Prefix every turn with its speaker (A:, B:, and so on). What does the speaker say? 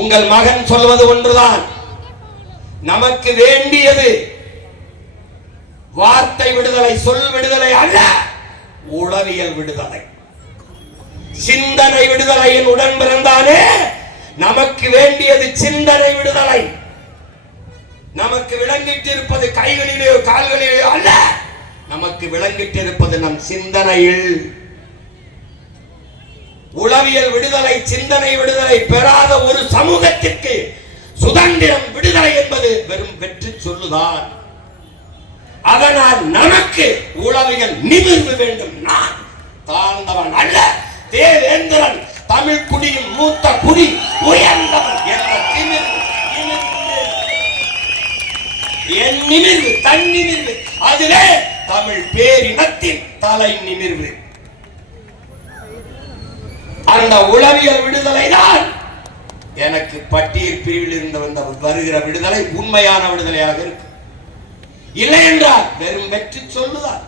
A: உங்கள் மகன் சொல்வது ஒன்றுதான். நமக்கு வேண்டியது வார்த்தை விடுதலை சொல் விடுதலை அல்ல உளவியல் விடுதலை. சிந்தனை விடுதலையின் உடன் பிறந்தானே நமக்கு வேண்டியது சிந்தனை விடுதலை. நமக்கு விளங்கிட்டு இருப்பது கைகளிலேயோ கால்களிலேயோ அல்ல நமக்கு விளங்கிட்டு இருப்பது நம் சிந்தனையில். உளவியல் விடுதலை சிந்தனை விடுதலை பெறாத ஒரு சமூகத்திற்கு சுதந்திரம் விடுதலை என்பது வெறும் வெற்றி சொல்லுதான். அதனால் நமக்கு உளவியல் நிமிர்வு வேண்டும். நான் தாழ்ந்தவன் அல்ல. தேவேந்திரன் தமிழ் குடியின் மூத்த குடி உயர்ந்தவன் என்ற திமிர்வு என் நிமிர்வு தன் நிமிர்வு. அதிலே தமிழ் பேரினத்தின் தலை நிமிர்வு. அந்த உளவியல் விடுதலை தான் எனக்கு பட்டியல் பிரிவில் இருந்து வந்த வருகிற விடுதலை உண்மையான விடுதலையாக இருக்கு. இல்லை என்றால் வெறும் வெற்றி சொல்லுதான்.